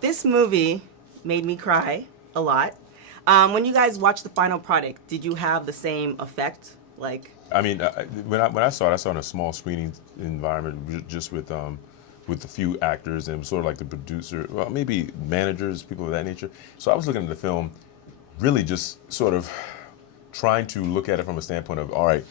This movie made me cry a lot. When you guys watched the final product, did you have the same effect? Like, I mean, when I saw it, I saw it in a small screening environment, just with a few actors, and it was sort of like the producer, well, maybe managers, people of that nature. So I was looking at the film, really just sort of trying to look at it from a standpoint of, all right,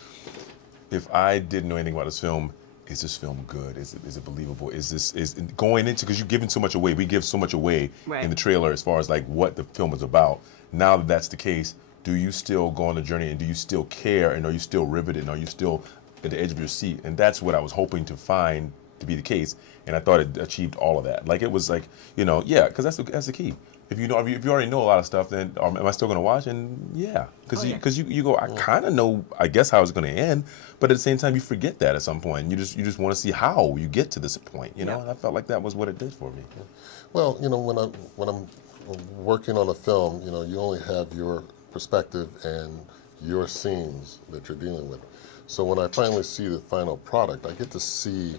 if I didn't know anything about this film, is this film good? Is it believable? Is going into, because you're giving so much away. We give so much away right. in the trailer as far as like what the film is about. Now that that's the case, do you still go on the journey, and do you still care, and are you still riveted, and are you still at the edge of your seat? And that's what I was hoping to find to be the case, and I thought it achieved all of that. Like, it was like, yeah, because that's the key. If you already know a lot of stuff, then am I still going to watch? And yeah, because you go, I kind of know, I guess, how it's going to end, but at the same time, you forget that at some point. And you just want to see how you get to this point, And I felt like that was what it did for me. Well, when I'm working on a film, you only have your perspective and your scenes that you're dealing with. So when I finally see the final product, I get to see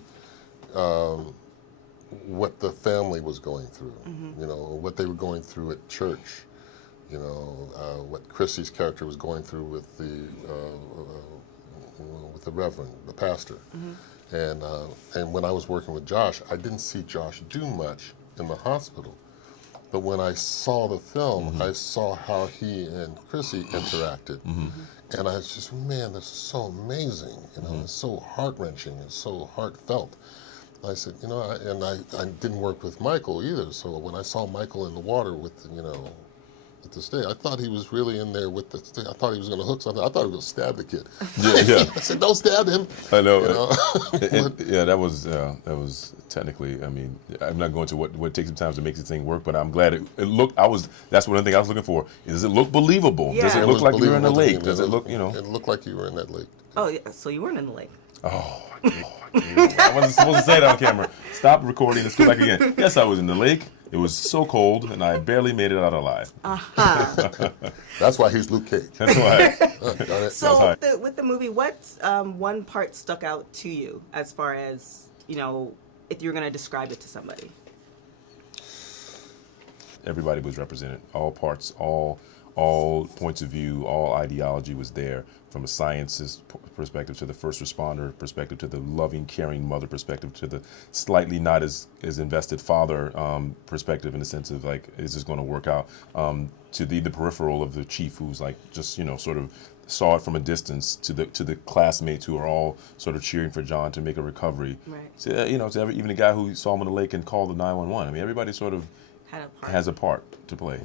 what the family was going through, what they were going through at church, what Chrissy's character was going through with the reverend, the pastor. And when I was working with Josh, I didn't see Josh do much in the hospital. But when I saw the film, I saw how he and Chrissy interacted. And I was just, man, this is so amazing. It's so heart-wrenching, it's so heartfelt. I said, I didn't work with Michael either. So when I saw Michael in the water with, with the stake, I thought he was really in there with the stake. I thought he was going to hook something. I thought he was going to stab the kid. Yeah. I said, don't stab him. I know. Yeah, that was technically, I mean, I'm not going to what takes some time to make this thing work, but I'm glad it looked, that's one thing I was looking for. Does it look believable? Yeah. Does it look like you're in a lake? Does it look, It looked like you were in that lake. Oh, yeah, so you weren't in the lake. Oh, I wasn't supposed to say that on camera. Stop recording. Let's go back again. Yes, I was in the lake. It was so cold, and I barely made it out alive. That's why he's Luke Cage. That's why. So with the movie, what one part stuck out to you as far as, if you're going to describe it to somebody? Everybody was represented. All parts, all points of view, all ideology was there, from a scientist perspective to the first responder perspective to the loving, caring mother perspective to the slightly not as invested father perspective, in the sense of like, is this going to work out, to the peripheral of the chief, who's like just sort of saw it from a distance, to the classmates who are all sort of cheering for John to make a recovery. Right. So, even the guy who saw him on the lake and called the 911. I mean, everybody sort of has a part to play.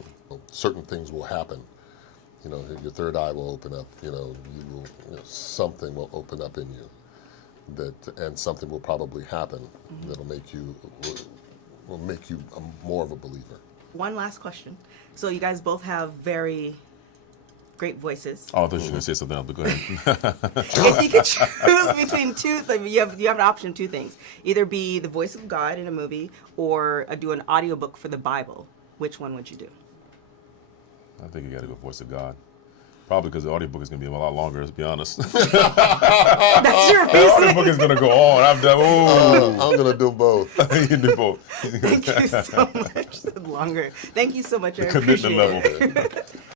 Certain things will happen. Your third eye will open up. Something will open up in you, and something will probably happen that'll make you more of a believer. One last question. So you guys both have very great voices. Oh, I thought you were going to say something else, but go ahead. If you could choose between two, you have an option of two things: either be the voice of God in a movie, or do an audiobook for the Bible. Which one would you do? I think you got to go voice of God. Probably because the audiobook is going to be a lot longer, let's be honest. That's your reason. The audiobook is going to go on. I'm going to do both. You can do both. Thank you so much. Longer. Thank you so much. I commitment appreciate level. it.